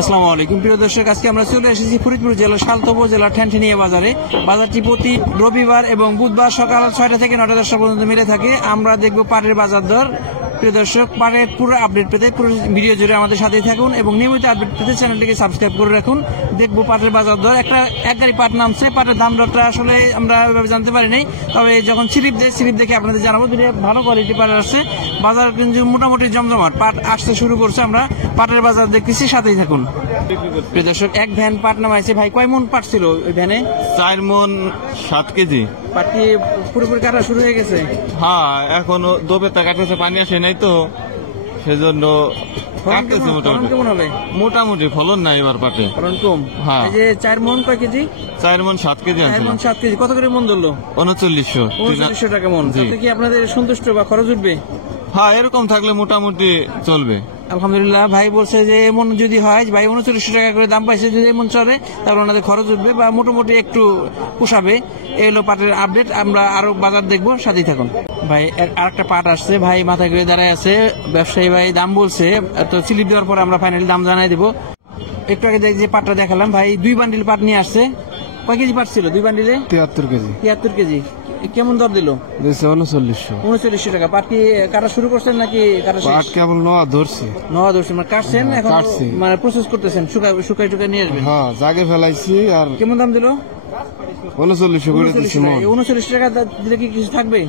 আসসালামু আলাইকুম প্রিয় দর্শক, আজকে আমরা চলে এসেছি ফরিদপুর জেলার সালথা উপজেলার ঠ্যানঠেনিয়া বাজারে। বাজারটি প্রতি রবিবার এবং বুধবার সকাল 6টা থেকে 9টা 10টা পর্যন্ত মিলে থাকে। আমরা দেখব পাটের বাজার দর। প্রিয় দর্শক, পাটের পুরো আপডেট পেতে পুরো ভিডিও জুড়ে আমাদের সাথেই থাকুন এবং নিয়মিত আপডেট পেতে চ্যানেলটিকে সাবস্ক্রাইব করে রাখুন। দেখবো পাটের বাজার দর। এক গাড়ি পাট নামছে, পাটের দাম দরটা আসলে আমরা ওইভাবে জানতে পারি নাই, তবে যখন স্লিপ দেখে আপনাদের জানাবো। যদি ভালো কোয়ালিটি পাট আসছে, বাজার কিন্তু মোটামুটি জমজমাট, পাট আসতে শুরু করছে। আমরা পাটের বাজার দেখতেছি, সাথেই থাকুন। প্রিয় দর্শক, এক ভ্যান পাট নামাইছে। ভাই, কয় মন পাট ছিল ওই ভ্যানে? 4 মন 7 কেজি। পাট কি পুরোপুরি কাটা শুরু হয়ে গেছে? হ্যাঁ, এখনো দোবেতা কাটতেছে, পানি আসে নাই তো, সেজন্য কাটতেছে। কেমন হবে? মোটামুটি ফলন নাই এবার পাটে, ফলন কম। হ্যাঁ। এই যে 4 মন কয় কেজি? 4 মন 7 কেজি 4 মন 7 কেজি। কত করে মন ধরলো? 3900 টাকা মন। তাতে কি আপনাদের সন্তুষ্ট বা খরচ উঠবে? হ্যাঁ, এরকম থাকলে মোটামুটি চলবে। আলহামদুলিল্লাহ। ভাই বলছে যে এমন যদি হয়, ভাই 3900 টাকা করে দাম পাইছে, যদি এমন চলে তাহলে ওনাদের খরচ উঠবে বা মোটামুটি একটু পোষাবে। এই হলো পাটের আপডেট। আমরা আরো বাজার দেখবো, সাথেই থাকুন। ভাই আরেকটা পাট আসছে, ভাই মাথা ঘুরে দাঁড়ায় আছে। ব্যবসায়ী ভাই দাম বলছে, তো স্লিপ দেওয়ার পর আমরা ফাইনালি দাম জানাই দেবো। একটু আগে যে পাটটা দেখালাম, ভাই 2 বান্ডিল পাট নিয়ে আসছে। কয় কেজি পাট ছিল 2 বান্ডিলে? 73 কেজি। 73 কেজি। কেমন দর দিল? 3900 টাকা। পাট কি কাটা শুরু করছেন নাকি কাটা শেষ? পাট কেবল নয়া ধরছে। মানে কাটছেন এখন, মানে প্রসেস করতেছেন, শুকাই নিয়ে আসবেন? হ্যাঁ, জাগে ফেলাইছি। আর কেমন দাম দিল? 3900 করে দিছি। 39 টাকা দিলে কি কিছু থাকবে?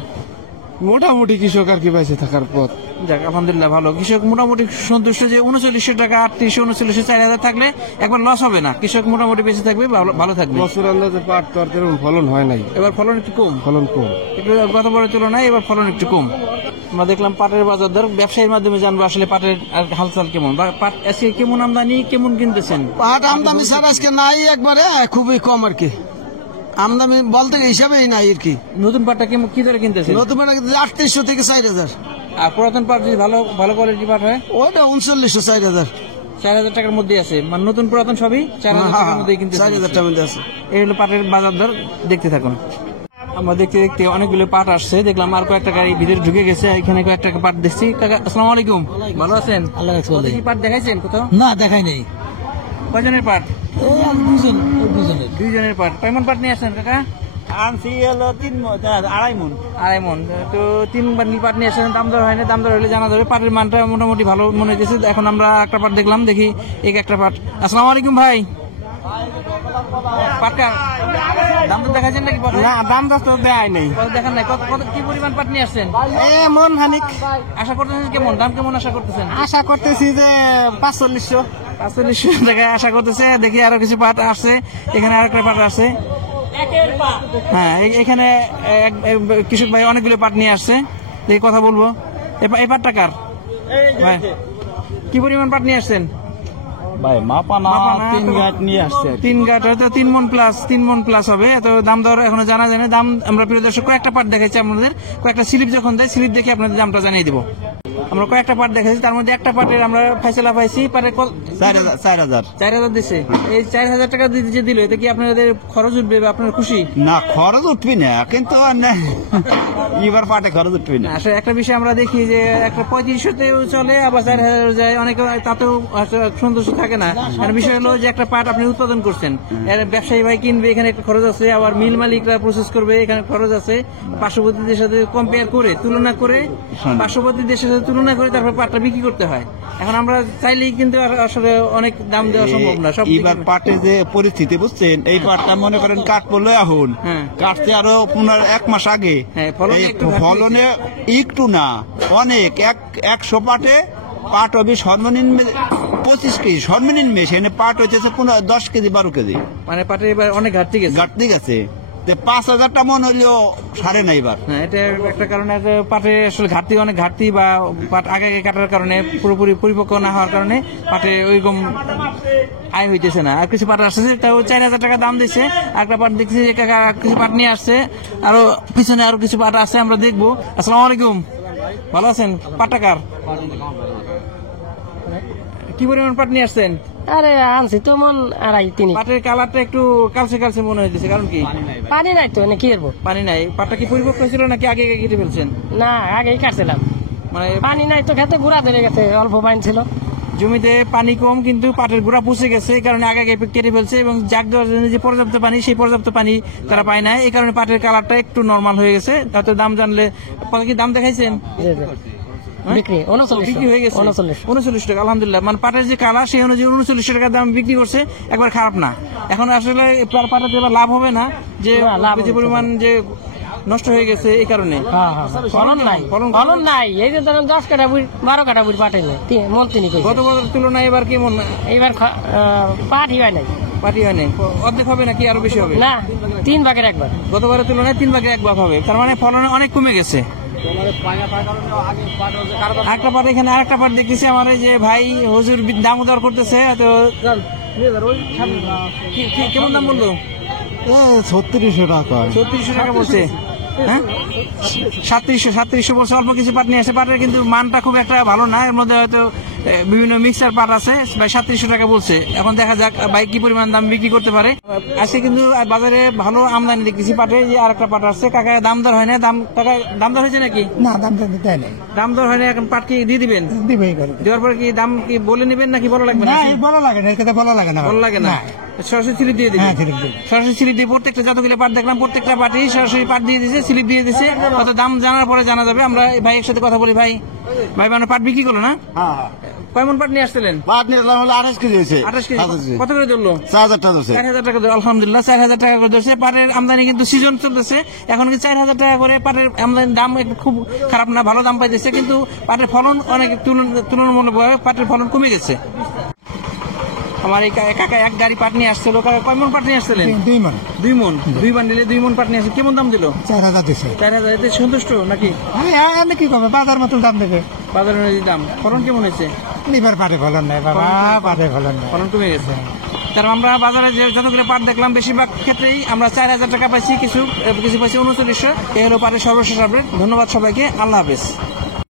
মোটামুটি কৃষক আর কি পাইছে থাকার পথ। যাক, আলহামদুলিল্লাহ, ভালো। কৃষক মোটামুটি সন্তুষ্ট যে 3900 টাকা, 3800, 4000 থাকলে একবার লস হবে না। কৃষক মোটামুটি বেঁচে থাকবে, ভালো থাকবে। বছর আন্দাজে পাট তো আর তেমন ফলন হয় নাই। এবার ফলন একটু কম। একটু গত বছরের তুলনায় এবার ফলন একটু কম। আমরা দেখলাম পাটের বাজার দর। ব্যবসায়ীর মাধ্যমে জানবো আসলে পাটের হালচাল কেমন, বা পাট আজকে কেমন আমদানি, কেমন কিনতেছেন? পাট আমদানি স্যার আজকে নাই, একবারে খুবই কম আর কি। আমদানি বলতে হিসাবেই নাই আর কি। নতুন পাটটা কি দরে কিনতেছেন? নতুন পাট 3800 থেকে 4000। আর পুরাতন পাট যদি ভালো কোয়ালিটি পাট হয়, ওইটা 3900 4000। 4000 টাকার মধ্যে আছে, মানে নতুন পুরাতন সবই 4000 টাকার মধ্যে কিনতে। 4000 টাকার মধ্যে আছে। এই হলো পাটের বাজার দর, দেখতে থাকুন। আমরা দেখতে দেখতে অনেকগুলো পাট আসছে, দেখলাম আর কয়েকটা গাড়ি ভিতরে ঢুকে গেছে। এখানে কয়েকটা পাট দেখছি। কাকা, আসসালামু আলাইকুম, ভালো আছেন? আল্লাহ রাখছে। কি পাট দেখাইছেন কোথাও? না, দেখাই নাই। কয়জনের পাট? দুজনের। 2 জনের পাট। কয় মন পাট নিয়ে আসছেন কাকা? আনছি হলো 2.5 মন। 2.5 মন। তো 3 বান্ডিল পাট নিয়ে আসছেন। দাম দর হয়নি, দাম দর হলে জানা যাবে। পাটের মানটা মোটামুটি ভালো মনে হয়েছে। এখন আমরা একটা পাট দেখলাম, দেখি একটা পাট। আসসালামু আলাইকুম ভাই, পাটকা দাম তো দেখাচ্ছেন নাকি? না, দাম তো দেয় নাই। দেখান নাই। কত কি পরিমাণ পাট নিয়ে আসছেন? মন খানিক। আশা করতেছেন কেমন দাম, কেমন আশা করতেছেন? আশা করতেছি যে 4500 টাকায় আশা করতেছে। দেখি আরো কিছু পাট আসছে, এখানে আরেকটা পাট আছে। হ্যাঁ, এখানে কৃষক ভাই অনেকগুলো পাট নিয়ে আসছে, দেখি কথা বলবো। এই পাটটা কার ভাই? কি পরিমাণ পাট নিয়ে আসছেন ভাই? মাপা না, 3 গাঁট নিয়ে আসছে। 3 গাঁট, হয়তো 3 মন প্লাস হবে। এত দাম দর এখনো জানা যায় না। দাম আমরা প্রিয় দর্শক কয়েকটা পাট দেখাচ্ছি আপনাদের। কয়েকটা স্লিপ যখন দেয়, স্লিপ দেখে আপনাদের দামটা জানিয়ে দিব। আমরা কয়েকটা পাট দেখাচ্ছি, তার মধ্যে একটা পাটের আমরা ফয়সালা পাইছি। পাটের 4000 দিচ্ছে। এই 4000 টাকা যে দিল, এটা কি আপনাদের খরচ উঠবে বা আপনার খুশি? না, খরচ উঠবি না, কিন্তু এবার পাটে খরচ উঠবি না। আসলে একটা বিষয় আমরা দেখি যে একটা 3500তেও চলে, আবার 4000 যায়, অনেকে তাতেও সন্তুষ্ট থাকে না। আর বিষয় হলো যে একটা পাট আপনি উৎপাদন করছেন, এর ব্যবসায়ী ভাই কিনবে, এখানে একটা খরচ আছে। আবার মিল মালিকরা প্রসেস করবে, এখানে খরচ আছে। পার্শ্ববর্তীদের সাথে কম্পেয়ার করে, পার্শ্ববর্তীদের সাথে তুলনা করে তারপর পাটটা বিক্রি করতে হয়। এখন আমরা চাইলেই কিন্তু আসলে অনেক দাম দেওয়া সম্ভব না। সব এবার পাটের যে পরিস্থিতি বুঝছেন, এই পাটটা মনে করেন কাঠ পড়লো এখন, কাটতে আরো 1 মাস আগে। ফলনে একটু না, অনেক 100 পাটে পাট হবে সর্বনিম্ন 25 কেজি, সর্বনিম্ন মেশিনে পাট হইতেছে 10 কেজি 12 কেজি। মানে পাটে এবার অনেক ঘাটতি গেছে। 5000 মন হইলেও সারে না এবার। এটা একটা কারণে, পাটে আসলে অনেক ঘাটতি, বা পাট আগে কাটার কারণে, পুরোপুরি পরিপক্ক না হওয়ার কারণে পাটে ওইরকম আয় হইতেছে না। আর কিছু পাট আসছে, তাও 4000 টাকা দাম দিচ্ছে। একটা পাট দেখছি কিছু পাট নিয়ে আসছে, আরো পিছনে আরো কিছু পাট আছে, আমরা দেখবো। আসসালামু আলাইকুম, ভালো আছেন? পাটটা কার? কি পরিমাণ পাট নিয়ে আসছেন? আরে আনছি তো মন 2.5-3। পাটের কালারটা একটু কালচে মনে হইতেছে, কারণ কি? পানি নাই তো, কি করবো? পানি নাই। পাটটা কি পরিপক্ক ছিল নাকি আগে কেটে ফেলছেন? না, আগেই কাটছিলাম। মানে পানি নাই তো, খেতে গুড়া ধরে গেছে, অল্প পানি ছিল। জমিতে পানি কম কিন্তু পাটের গোড়া পচে গেছে, এই কারণে আগে কেটে ফেলছে এবং জাগ দেওয়ার জন্য যে পর্যাপ্ত পানি, সেই পর্যাপ্ত পানি তারা পায় না, এই কারণে পাটের কালারটা একটু নরমাল হয়ে গেছে। তাতে দাম জানলে কত কি দাম দেখাইছেন? বিক্রি 39 বিক্রি হয়ে গেছে 39 টাকা, আলহামদুলিল্লাহ। মানে পাটের যে কালার সেই অনুযায়ী 39 টাকা দাম বিক্রি করছে, একবার খারাপ না। এখন আসলে পাটাতে এবার লাভ হবে না, যে যে পরিমাণ যে নষ্ট হয়ে গেছে এই কারণে। ফলন নাই, ফলন নাই। এই যে ধরেন 10 কাটা 12 কাটা বুড়ি পাটে নেই, মন তিনি গত বছরের তুলনায় এবার কেমন? এইবার পাটই হয় নাই, পাটি হয় নাই। অর্ধেক হবে নাকি আরো বেশি হবে? না 3 ভাগের 1 ভাগ। গতবারের তুলনায় 3 ভাগে 1 ভাগ হবে, তার মানে ফলন অনেক কমে গেছে। একটা পাট, এখানে আরেকটা পাট দেখতেছি আমার এই যে ভাই হুজুর দাম দর করতেছে, তো কেমন দাম বললো? 3600 টাকা। 3600 টাকা বলছে। হ্যাঁ 3700 বলছে। অল্প কিছু পাট নিয়ে আসে, পাটের কিন্তু মানটা খুব একটা ভালো না, এর মধ্যে হয়তো বিভিন্ন মিক্সার পাট আছে। ভাই 3700 টাকা বলছে, এখন দেখা যাক ভাই কি পরিমাণ দাম বিক্রি করতে পারে। আজকে কিন্তু বাজারে ভালো আমদানি দেখতেছি পাটে। যে আরেকটা পাট আছে, কাকা দাম দর হয় না? দাম দর হয়েছে নাকি? না, দাম দেয় নাই। দাম দর হয় না, এখন পাট কি দিয়ে দিবেন? দিবেই করে। দেওয়ার পরে কি দাম কি বলে নেবেন নাকি বলা লাগবে? না, এই বলা লাগে না, এর কথা বলা লাগে না। বলা লাগে না, সরাসরি স্লিপ দিয়ে দিবেন। হ্যাঁ, স্লিপ দিবেন। সরাসরি স্লিপ দিয়ে প্রত্যেকটা যতগুলো পাট দেখলাম প্রত্যেকটা পাটেই সরাসরি পাট দিয়ে দিয়েছে, স্লিপ দিয়ে দিয়েছে। কত দাম জানার পরে জানা যাবে। আমরা এই ভাইয়ের সাথে কথা বলি। ভাই মানে পাট বিক্রি করলো না? কয় মন পাট নিয়ে আসছিলেন? পাট নিয়ে হলো 28 কেজি হয়েছে। 28 কেজি। কত করে ধরলো? 4000 টাকা হচ্ছে। 4000 টাকা ধরলো, আলহামদুলিল্লাহ 4000 টাকা করে ধরছে। পাটের আমদানি কিন্তু সিজন চলতেছে, এখন কি 4000 টাকা করে পাটের আমদানি দাম একটু খুব খারাপ না, ভালো দাম পাইতেছে। কিন্তু পাটের ফলন অনেক তুলনামূলকভাবে পাটের ফলন কমে গেছে। আমার এই কাকা এক গাড়ি পাট নিয়ে আসছিল। কয় মন পাট নিয়ে আসছিলেন? 2 মণ। 2 মন। 2 বান্ডিলে 2 মন পাট নিয়ে আসছে। কেমন দাম দিল? 4000 দিছে। 4000 এতে সন্তুষ্ট নাকি? আমি কি করবো, বাজার মতো দাম দেবে। বাজার অনুযায়ী দাম। ফলন কেমন হয়েছে? এবার পাটে ফলন নাই বাবা, পাটে ফলন নাই। ফলন কমে গেছে। কারণ আমরা বাজারে যে যতগুলো পাট দেখলাম বেশিরভাগ ক্ষেত্রেই আমরা 4000 টাকা পাইছি, কিছু পাইছি 3900। এই হলো পাটের সর্বশেষ আপডেট। ধন্যবাদ সবাইকে, আল্লাহ হাফেজ।